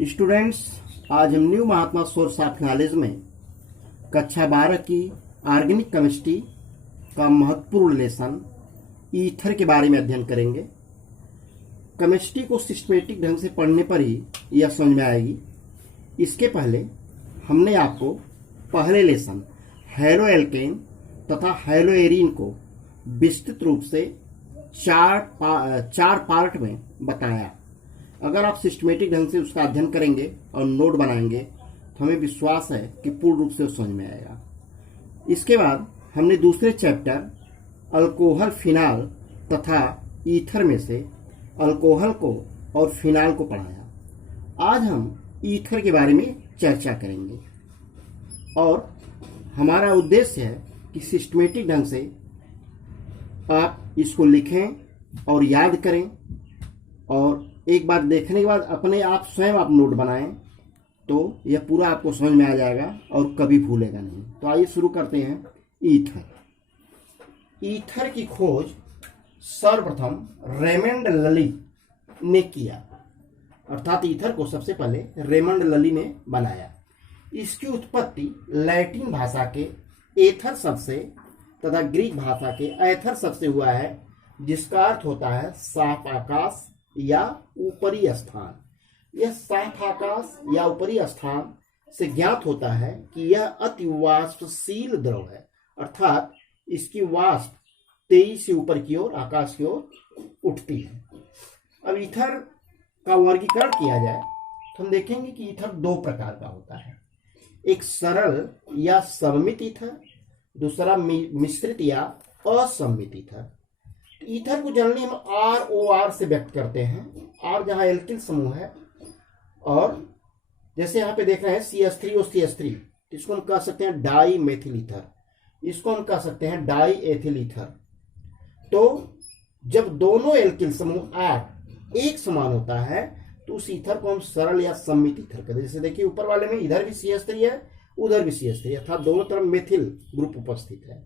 Students, आज हम new Mahatma source of knowledge में कक्षा 12 की ऑर्गेनिक केमिस्ट्री का महत्वपूर्ण लेसन ईथर के बारे में अध्ययन करेंगे। केमिस्ट्री को सिस्टमेटिक ढंग से पढ़ने पर ही यह समझ में आएगी। इसके पहले हमने आपको पहले लेसन हैलो एल्केन तथा हैलो एरीन को विस्तृत रूप से चार पार्ट में बताया। अगर आप सिस्टमेटिक ढंग से उसका अध्ययन करेंगे और नोट बनाएंगे तो हमें विश्वास है कि पूर्ण रूप से वो समझ में आएगा। इसके बाद हमने दूसरे चैप्टर अल्कोहल, फिनाल तथा ईथर में से अल्कोहल को और फिनाल को पढ़ाया। आज हम ईथर के बारे में चर्चा करेंगे और हमारा उद्देश्य है कि सिस्टमेटिक ढंग से आप इसको लिखें और याद करें और एक बार देखने के बाद अपने आप स्वयं आप नोट बनाएं तो यह पूरा आपको समझ में आ जाएगा और कभी भूलेगा नहीं। तो आइए शुरू करते हैं। ईथर की खोज सर्वप्रथम रेमंड लली ने किया, अर्थात ईथर को सबसे पहले रेमंड लली ने बनाया। इसकी उत्पत्ति लैटिन भाषा के एथर शब्द से तथा ग्रीक भाषा के एथर शब्द से हुआ है, जिसका अर्थ होता है साफ आकाश या ऊपरी स्थान। यह साफ आकाश या ऊपरी स्थान से ज्ञात होता है कि यह अति वाष्पशील द्रव है, अर्थात इसकी वाष्प तेजी से ऊपर की ओर आकाश की ओर उठती है। अब ईथर का वर्गीकरण किया जाए तो हम देखेंगे कि ईथर दो प्रकार का होता है, एक सरल या सममित ईथर, दूसरा मिश्रित या असममित ईथर। ईथर को जनरली हम ROR से व्यक्त करते हैं। R जहां एल्किल समूह है और जैसे यहाँ पे देख रहे हैं CH3 और CH3, इसको हम कह सकते हैं डाई मेथिल ईथर, इसको हम कह सकते हैं डाई एथिल ईथर। तो जब दोनों एल्किल समूह R एक समान होता है तो उस ईथर को हम सरल या सममित ईथर कहते हैं। जैसे देखिए ऊपर वाले में इधर भी CH3 है, उधर भी CH3, अर्थात दोनों तरफ मेथिल ग्रुप उपस्थित है।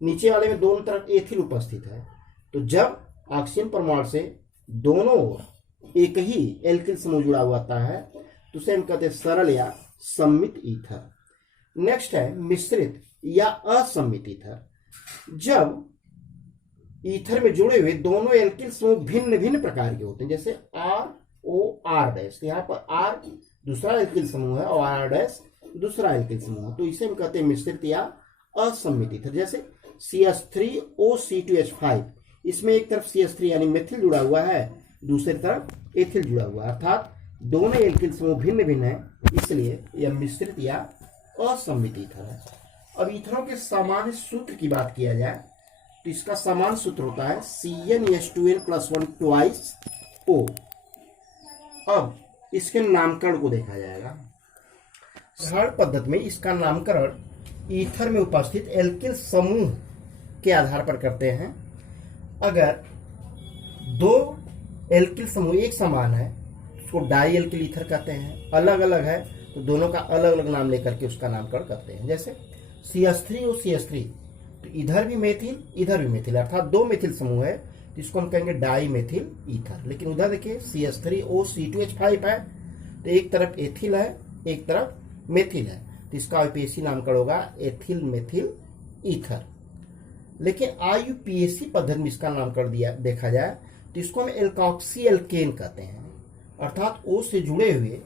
नीचे वाले में दोनों तरफ एथिल उपस्थित है। तो जब ऑक्सीजन परमाणु से दोनों ओर एक ही एल्किल समूह जुड़ा हुआ होता है तो उसे हम कहते हैं सरल या सममित ईथर। नेक्स्ट है मिश्रित या असममित ईथर। जब ईथर में जुड़े हुए दोनों एल्किल समूह भिन्न भिन्न प्रकार के होते हैं, जैसे ROR', यहाँ पर R दूसरा एल्किल समूह है और R' दूसरा एल्किल समूह है, तो इसे हम कहते हैं मिश्रित या असममित ईथर। जैसे CH3OC2H5, इसमें एक तरफ CH3 यानी मेथिल जुड़ा हुआ है, दूसरी तरफ एथिल जुड़ा हुआ है, अर्थात दोनों एल्किल समूह भिन्न भिन्न है, इसलिए यह मिश्रित या असममित ईथर है। अब ईथरों के सामान्य सूत्र की बात किया जाए तो इसका सामान्य सूत्र होता है CnH2n+1 ट्वाइस O। अब इसके नामकरण को देखा जाएगा। साधारण पद्धति में इसका नामकरण ईथर में उपस्थित एल्किल समूह के आधार पर करते हैं। अगर दो एल्किल समूह एक समान है उसको डाई एल्किल ईथर कहते हैं, अलग अलग है तो दोनों का अलग अलग नाम लेकर के उसका नामकरण करते हैं। जैसे CH3 और CH3, तो इधर भी मेथिल इधर भी मेथिल, अर्थात दो मेथिल समूह है तो इसको हम कहेंगे डाई मेथिल ईथर। लेकिन उधर देखिए CH3OC2H5 है, तो एक तरफ एथिल है एक तरफ मेथिल है, तो इसका IUPAC नामकरण होगा एथिल मेथिल ईथर। लेकिन IUPAC पद्धति में इसका नामकरण दिया देखा जाए तो इसको हम एल्कॉक्सी एल्केन कहते हैं, अर्थात O से जुड़े हुए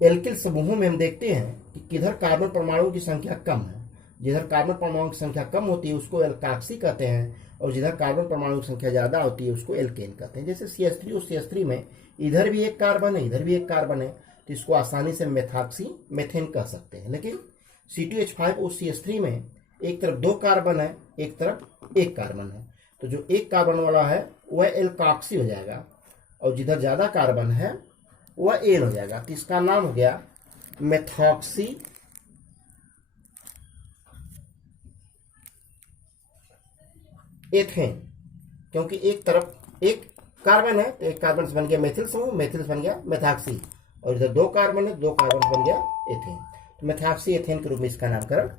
एल्किल समूहों में हम देखते हैं कि किधर कार्बन परमाणुओं की संख्या कम है, जिधर कार्बन परमाणुओं की संख्या कम होती है उसको एल्कॉक्सी कहते हैं, और जिधर कार्बन परमाणु की संख्या ज्यादा होती है उसको एल्केन कहते हैं। जैसे CH3 और CH3 में इधर भी एक कार्बन है इधर भी एक कार्बन है, तो इसको आसानी से मेथॉक्सी मेथेन कह सकते हैं। लेकिन C2H5 और CH3 में एक तरफ दो कार्बन है एक तरफ एक कार्बन है, तो जो एक कार्बन वाला है वह एल्कॉक्सी हो जाएगा और जिधर ज्यादा कार्बन है वह एन हो जाएगा, तो इसका नाम हो गया मेथॉक्सी एथेन। क्योंकि एक तरफ एक कार्बन है तो एक कार्बन से बन गया मेथिल समूह, मेथिल से बन गया मेथॉक्सी, और इधर दो कार्बन है दो कार्बन से बन गया एथेन, तो मेथॉक्सी एथेन के रूप में इसका नामकरण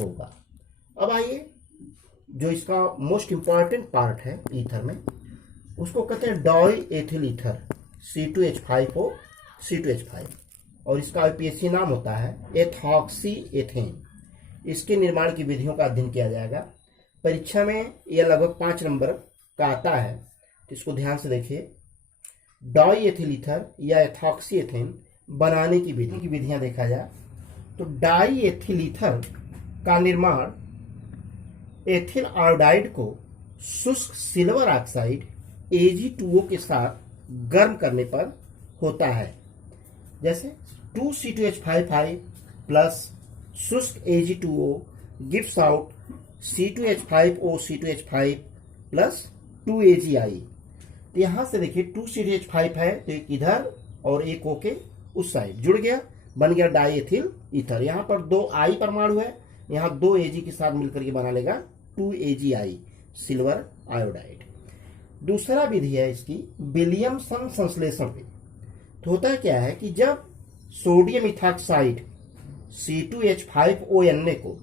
होगा। अब आइए जो इसका मोस्ट इंपॉर्टेंट पार्ट है ईथर में उसको कहते हैं die ethyl ether. C2H5O C2H5 और इसका आईपीएससी नाम होता है एथॉक्सी एथेन। इसके निर्माण की विधियों का अध्ययन किया जाएगा। परीक्षा में यह लगभग 5 नंबर का आता है, तो इसको ध्यान से देखिए। डाई एथिल ईथर या एथॉक्सी एथेन बनाने की विधियां देखा जाए तो डाई एथिल ईथर का निर्माण एथिल आयोडाइड को शुष्क सिल्वर ऑक्साइड Ag2O के साथ गर्म करने पर होता है। जैसे 2C2H55 प्लस शुष्क Ag2O gives out C2H5O C2H5 plus 2AgI। तो यहां से देखिए 2C2H5 है तो एक इधर और एक O के उस साइड जुड़ गया, बन गया डाई एथिल ईथर। यहां पर 2 I परमाणु है, यहां 2 Ag के साथ मिलकर के बना लेगा 2AgI सिल्वर आयोडाइड। दूसरा विधि है इसकी विलियमसन संश्लेषण विधि। तो होता क्या है कि जब सोडियम इथॉक्साइड C2H5ONA को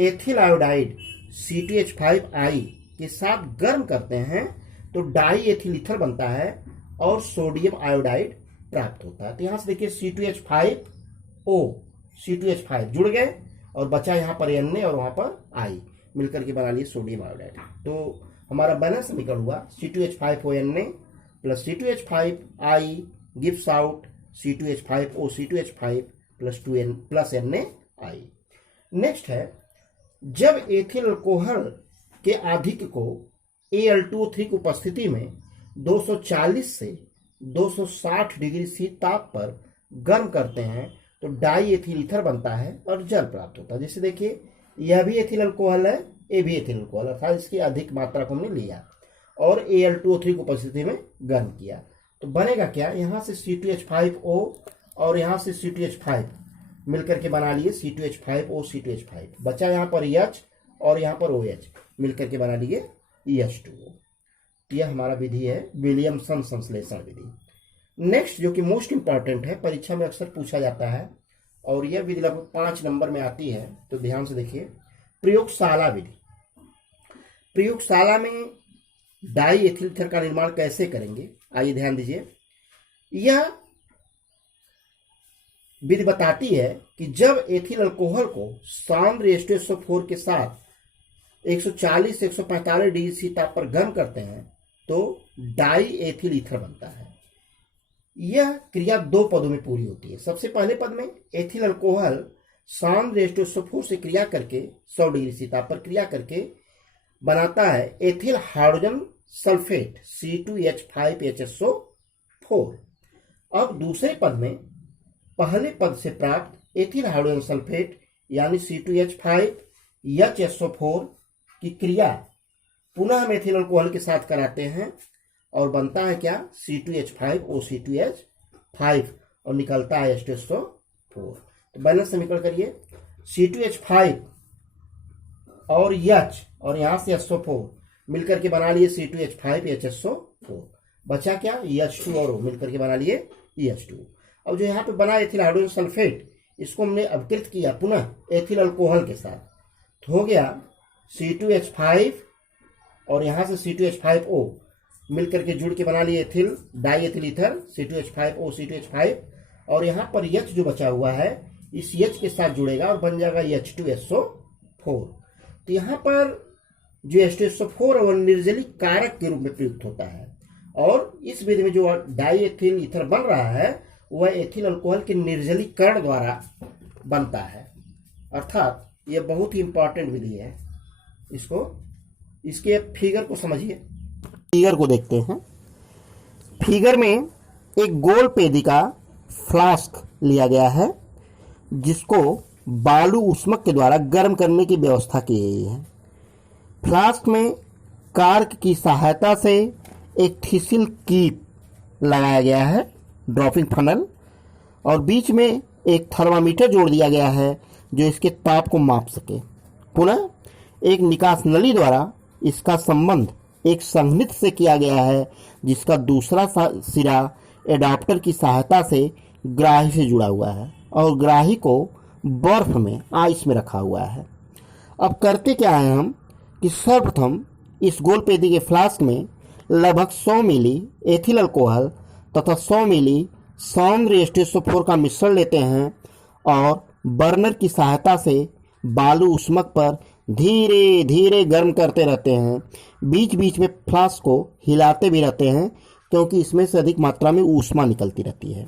एथिल आयोडाइड C2H5I के साथ गर्म करते हैं तो डाई एथिल ईथर बनता है और सोडियम आयोडाइड प्राप्त होता है। तो यहां से देखिए C2H5O C2H5 जुड़ गए और बचा यहां पर Na और वहां पर I मिलकर के बना लिए सोडियम आयोडाइड। तो हमारा बैलेंस समीकरण हुआ C2H5ONA plus C2H5I gives out C2H5O C2H5 plus NaI। Next है जब एथिल अल्कोहल के आधिक्य को Al2O3 की उपस्थिति में 240 से 260 डिग्री C ताप पर गर्म करते हैं तो डाई एथिल ईथर बनता है और जल प्राप्त होता है। जैसे देखिए यह भी एथिल अल्कोहल है, ये भी एथिल अल्कोहल, अर्थात इसकी अधिक मात्रा को हमने लिया और Al2O3 की उपस्थिति में गर्म किया तो बनेगा क्या, यहां से C2H5O और यहां से C2H5 मिलकर के बना लिए C2H5O C2H5, बचा यहां पर H और यहां पर OH मिलकर के बना लिए H2O। यह हमारा विधि है विलियमसन संश्लेषण विधि। नेक्स्ट जो कि मोस्ट इंपॉर्टेंट है, परीक्षा में अक्सर पूछा जाता है और यह विधि लगभग 5 नंबर में आती है, तो ध्यान से देखिए। प्रयोगशाला विधि। प्रयोगशाला में डाई एथिल ईथर का निर्माण कैसे करेंगे, आइए ध्यान दीजिए। यह विधि बताती है कि जब एथिल अल्कोहल को सांद्र H2SO4 के साथ 140 से 145 डिग्री C ताप पर गर्म करते हैं तो डाई एथिल ईथर बनता है। यह क्रिया 2 पदों में पूरी होती है। सबसे पहले पद में एथिल अल्कोहल सांद्र H2SO4 से क्रिया करके 100 डिग्री C ताप पर क्रिया करके बनाता है एथिल हाइड्रोजन सल्फेट C2H5HSO4। अब दूसरे पद में पहले पद से प्राप्त एथिल हाइड्रोजन सल्फेट यानी C2H5HSO4 की क्रिया पुनः हम एथिल अल्कोहल के साथ कराते हैं और बनता है क्या, C2H5O C2H5 और निकलता है H2SO4। तो बैलेंस समीकरण करिए, C2H5 और H और यहां से SO4 मिलकर के बना लिए C2H5HSO4, बचा क्या H2 और O मिलकर के बना लिए H2। अब जो यहाँ पे बना एथिल हाइड्रोजन सल्फेट, इसको हमने अपकृत किया पुनः एथिल अल्कोहल के साथ, तो हो गया C2H5 और यहां से C2H5O मिलकर के जुड़ के बना लिए ethyl die ethyl ether C2H5O C2H5 और यहां पर H जो बचा हुआ है इस H के साथ जुड़ेगा और बन जाएगा H2SO4। तो यहां पर जो H2SO4 है वह निर्जलीय कारक के रूप में प्रयुक्त होता है और इस विधि में जो डाई एथिल ईथर बन रहा है वह एथिल अल्कोहल के निर्जलीकरण द्वारा बनता है। अर्थात यह बहुत ही इंपॉर्टेंट विधि है। इसके फिगर को समझिए। फिगर को देखते हैं। फिगर में एक गोल पेदी का फ्लास्क लिया गया है जिसको बालू ऊष्मक के द्वारा गर्म करने की व्यवस्था की गई है। फ्लास्क में कार्क की सहायता से एक थिसिल कीप लगाया गया है, ड्रॉपिंग फनल, और बीच में एक थर्मामीटर जोड़ दिया गया है जो इसके ताप को माप सके। पुनः एक निकास नली द्वारा इसका संबंध एक संघनित्र से किया गया है जिसका दूसरा सिरा एडाप्टर की सहायता से ग्राही से जुड़ा हुआ है और ग्राही को बर्फ में आइस में रखा हुआ है। अब करते क्या है हम कि सर्वप्रथम इस गोल पेदी के फ्लास्क में लगभग 100 मिली एथिल अल्कोहल तथा 100 मिली सौंद्र H2SO4 का मिश्रण लेते हैं और बर्नर की सहायता से बालू उष्मक पर धीरे धीरे गर्म करते रहते हैं। बीच बीच में फ्लास्क को हिलाते भी रहते हैं क्योंकि इसमें से अधिक मात्रा में ऊष्मा निकलती रहती है।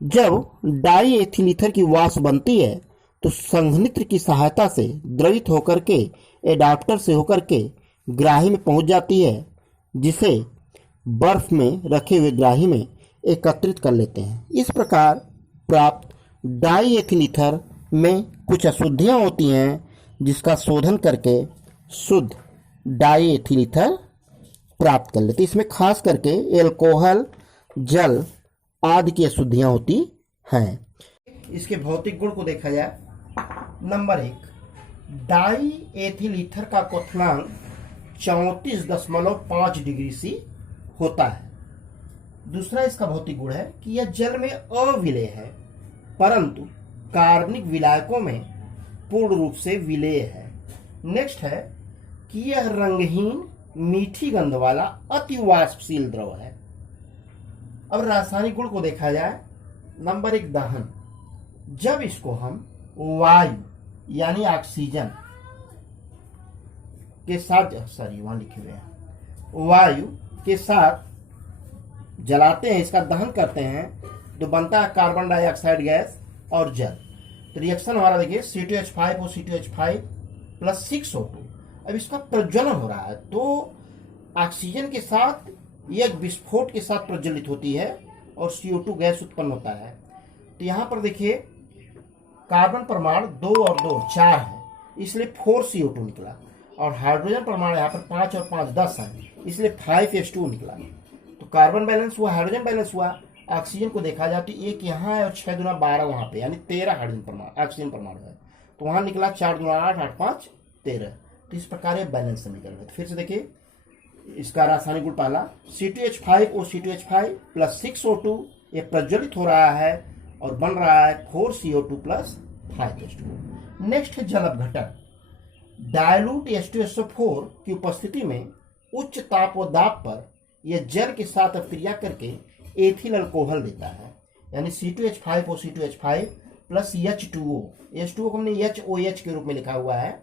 जब डाई एथिल ईथर की वाष्प बनती है तो संघनित्र की सहायता से द्रवित होकर के एडाप्टर से होकर के ग्राही में पहुंच जाती है, जिसे बर्फ में रखे हुए ग्राही में एकत्रित कर लेते हैं। इस प्रकार प्राप्त डाई एथिल ईथर में कुछ अशुद्धियां होती हैं जिसका शोधन करके शुद्ध डाई एथिल ईथर प्राप्त कर लेते हैं। इसमें खास करके एल्कोहल, जल आदि की अशुद्धियां होती हैं। इसके भौतिक गुण को देखा जाए, नंबर 1, डाई एथिल ईथर का क्वथनांक 34.5 डिग्री सी होता है। दूसरा इसका भौतिक गुण है कि यह जल में अविलेय है, परंतु कार्बनिक विलायकों में पूर्ण रूप से विलेय है। नेक्स्ट है कि यह रंगहीन मीठी गंध वाला अति वाष्पशील द्रव है। अब रासायनिक गुण को देखा जाए, नंबर 1, दहन। जब इसको हम वायु यानी ऑक्सीजन के साथ, वहां लिखे हुए हैं, वायु के साथ जलाते हैं, इसका दहन करते हैं तो बनता है कार्बन डाइऑक्साइड गैस और जल। तो रिएक्शन हमारा देखिए C2H5 और C2H5 प्लस 6O2। अब इसका प्रज्वलन हो रहा है तो ऑक्सीजन के साथ यह विस्फोट के साथ प्रज्वलित होती है और CO2 गैस उत्पन्न होता है। तो यहां पर देखिए कार्बन परमाणु 2 और 2 4 है, इसलिए 4CO2 निकला, और हाइड्रोजन परमाणु यहाँ पर 5 और 5 10 है, इसलिए 5H2 निकला। तो कार्बन बैलेंस हुआ, हाइड्रोजन बैलेंस हुआ। ऑक्सीजन को देखा जाए तो 1 यहाँ है और 6 दूना 12 वहां पे, यानी 13 हाइड्रोजन परमाणु ऑक्सीजन परमाणु है। तो वहां निकला 4 दूना 8, 8 5 13। तो इस प्रकार ये बैलेंस समीकरण है। फिर से देखिए इसका रासायनिक गुण पहला C2H5 और C2H5 प्लस 6O2, ये प्रज्वलित हो रहा है और बन रहा है 4CO2 प्लस 5H2। नेक्स्ट है जल अपघटन। डायलूट H2SO4 की उपस्थिति में उच्च ताप व दाब पर यह जल के साथ अभिक्रिया करके एथिल अल्कोहल देता है, यानी C2H5 और C2H5 प्लस H2O। H2O को हमने HOH के रूप में लिखा हुआ है,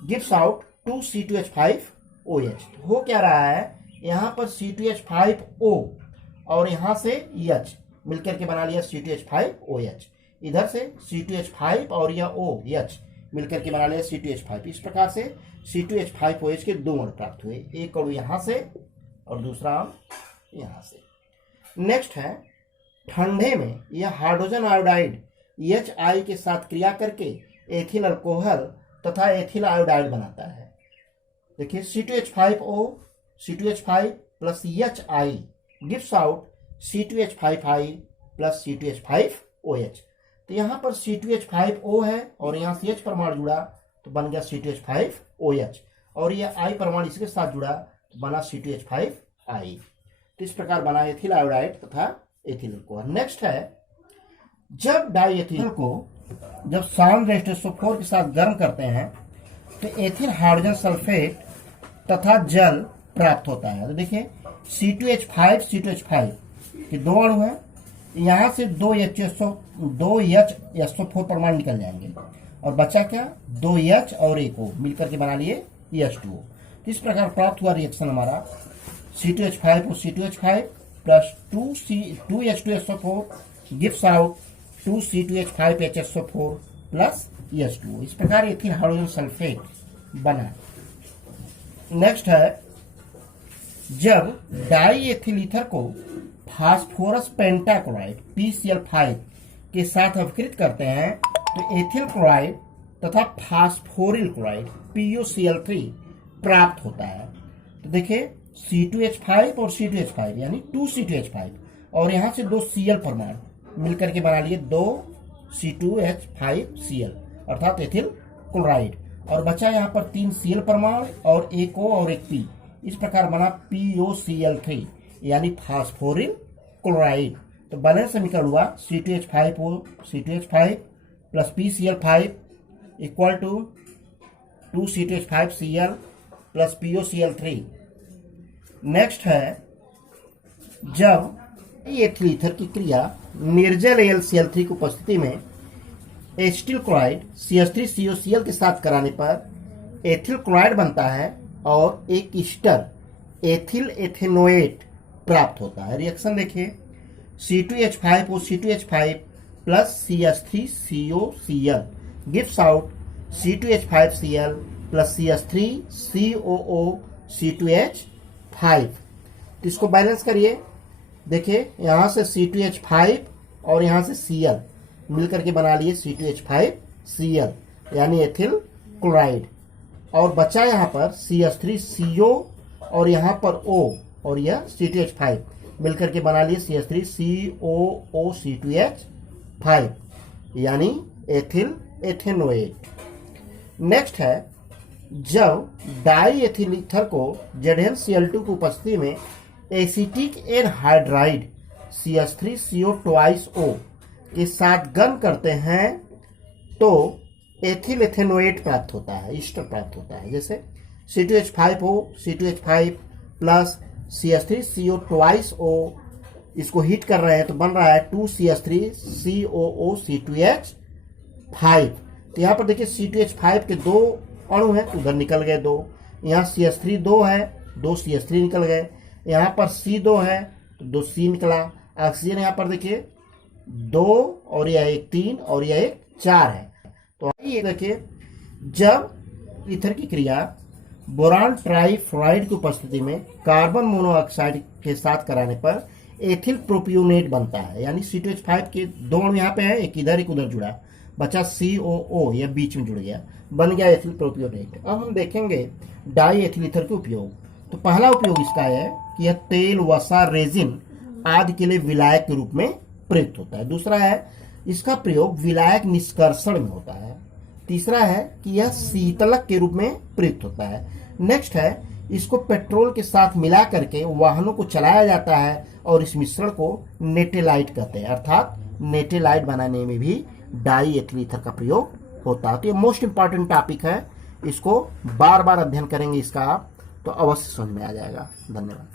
गिव्स आउट 2C2H5OH। हो क्या रहा है, यहां पर C2H5O और यहां से H मिलकर के बना लिया C2H5OH, इधर से C2H5 और यह OH मिलकर के बना लिया C2H5। इस प्रकार से C2H5OH के 2 अणु प्राप्त हुए, एक अणु यहां से और दूसरा अणु यहां से। नेक्स्ट है ठंडे में यह हाइड्रोजन आयोडाइड HI के साथ क्रिया करके एथिल अल्कोहल तथा एथिल आयोडाइड बनाता है। देखिए C2H5O C2H5 plus HI gives out C2H5I plus C2H5OH। तो यहाँ पर C2H5O है और यहाँ से H परमाणु जुड़ा तो बन गया C2H5OH, और यह I परमाणु इसके साथ जुड़ा तो बना C2H5I। तो इस प्रकार बना एथिल आयोडाइड तथा एथिल अल्कोहल। नेक्स्ट है जब डाई एथिल को जब सौंद्र H2SO4 के साथ गर्म करते हैं तो एथिल हाइड्रोजन सल्फेट तथा जल प्राप्त होता है। तो देखिए C2H5 C2H5 के 2 अणु हैं, यहाँ से 2 HSO4 परमाणु निकल जाएंगे और बचा क्या 2 H और 1 O मिलकर के बना लिए H2O। तो इस प्रकार प्राप्त हुआ रिएक्शन हमारा C2H5 और C2H5 plus 2 H2SO4 gives out 2 C2H5HSO4 plus H2O। इस प्रकार एथिल हाइड्रोजन सल्फेट बना। नेक्स्ट है जब डाई एथिल ईथर को फास्फोरस पेंटाक्लोराइड PCl5 के साथ अपकृत करते हैं तो एथिल क्लोराइड तथा फास्फोरिल क्लोराइड PuCl3 प्राप्त होता है। तो देखिए C2H5 और C2H5 यानी 2 C2H5 और यहां से 2 Cl परमाणु मिलकर के बना लिए 2 C2H5Cl अर्थात एथिल क्लोराइड, और बचा यहाँ पर 3 Cl परमाणु और 1 O और 1 P। इस प्रकार बना PuCl3 यानी फास्फोरिल क्लोराइड। तो बैलेंस समीकरण हुआ C2H5O C2H5 plus PCl5 equal to 2 C2H5Cl plus PuCl3। Next है जब एथिल ईथर की क्रिया निर्जल AlCl3 की उपस्थिति में एसिटिल क्लोराइड CH3COCl के साथ कराने पर एथिल क्लोराइड बनता है और एक ईस्टर एथिल एथेनोएट प्राप्त होता है। रिएक्शन देखिए, C2H5 और C2H5 plus CH3COCl gives out C2H5Cl plus CH3COO C2H5। तो इसको बैलेंस करिए, देखिए यहाँ से C2H5 और यहाँ से Cl मिलकर के बना लिए C2H5Cl यानी एथिल क्लोराइड, और बचा यहाँ पर CH3CO और यहाँ पर O और यह C2H5 मिलकर के बना लिए CH3COO C2H5 यानी एथिल एथेनोएट। नेक्स्ट है, जब डाई एथिल ईथर को ZnCl2 की उपस्थिति में एसिटिक एनहाइड्राइड CH3CO2O के साथ गन करते हैं तो एथिल एथेनोएट प्राप्त होता है, ईस्टर प्राप्त होता है। जैसे C2H5 हो, C2H5 प्लस CH3CO2O, इसको हीट कर रहे हैं तो बन रहा है 2CH3COO C2H5। तो यहाँ पर देखिए C2H5 के दो अणु हैं, उधर निकल गए दो, यहाँ CH3 दो है, दो CH3 निकल गए, यहाँ पर C2 है तो दो C निकला। ऑक्सीजन यहाँ पर देखिए 2 और यह एक 3 और यह एक 4 है। तो ये देखिए, जब ईथर की क्रिया बोरान ट्राइफ्लोराइड की उपस्थिति में कार्बन मोनोऑक्साइड के साथ कराने पर एथिल प्रोपियोनेट बनता है, यानी C2H5 के दो अणु यहाँ पे है, एक इधर एक उधर जुड़ा, बचा COO, यह बीच में जुड़ गया, बन गया एथिल प्रोपियोनेट। अब हम देखेंगे डाई एथिल ईथर के उपयोग। तो पहला उपयोग इसका है कि यह तेल, वसा, रेजिन आदि के लिए विलायक के रूप में प्रयुक्त होता है। दूसरा है, इसका प्रयोग विलायक निष्कर्षण में होता है। तीसरा है कि यह शीतलक के रूप में प्रयुक्त होता है। नेक्स्ट है, इसको पेट्रोल के साथ मिला करके वाहनों को चलाया जाता है और इस मिश्रण को नेटेलाइट कहते हैं, अर्थात नेटेलाइट बनाने में भी डाई एथिल ईथर का प्रयोग होता है। तो ये मोस्ट इंपॉर्टेंट टॉपिक है, इसको बार बार अध्ययन करेंगे इसका आप, तो अवश्य समझ में आ जाएगा। धन्यवाद।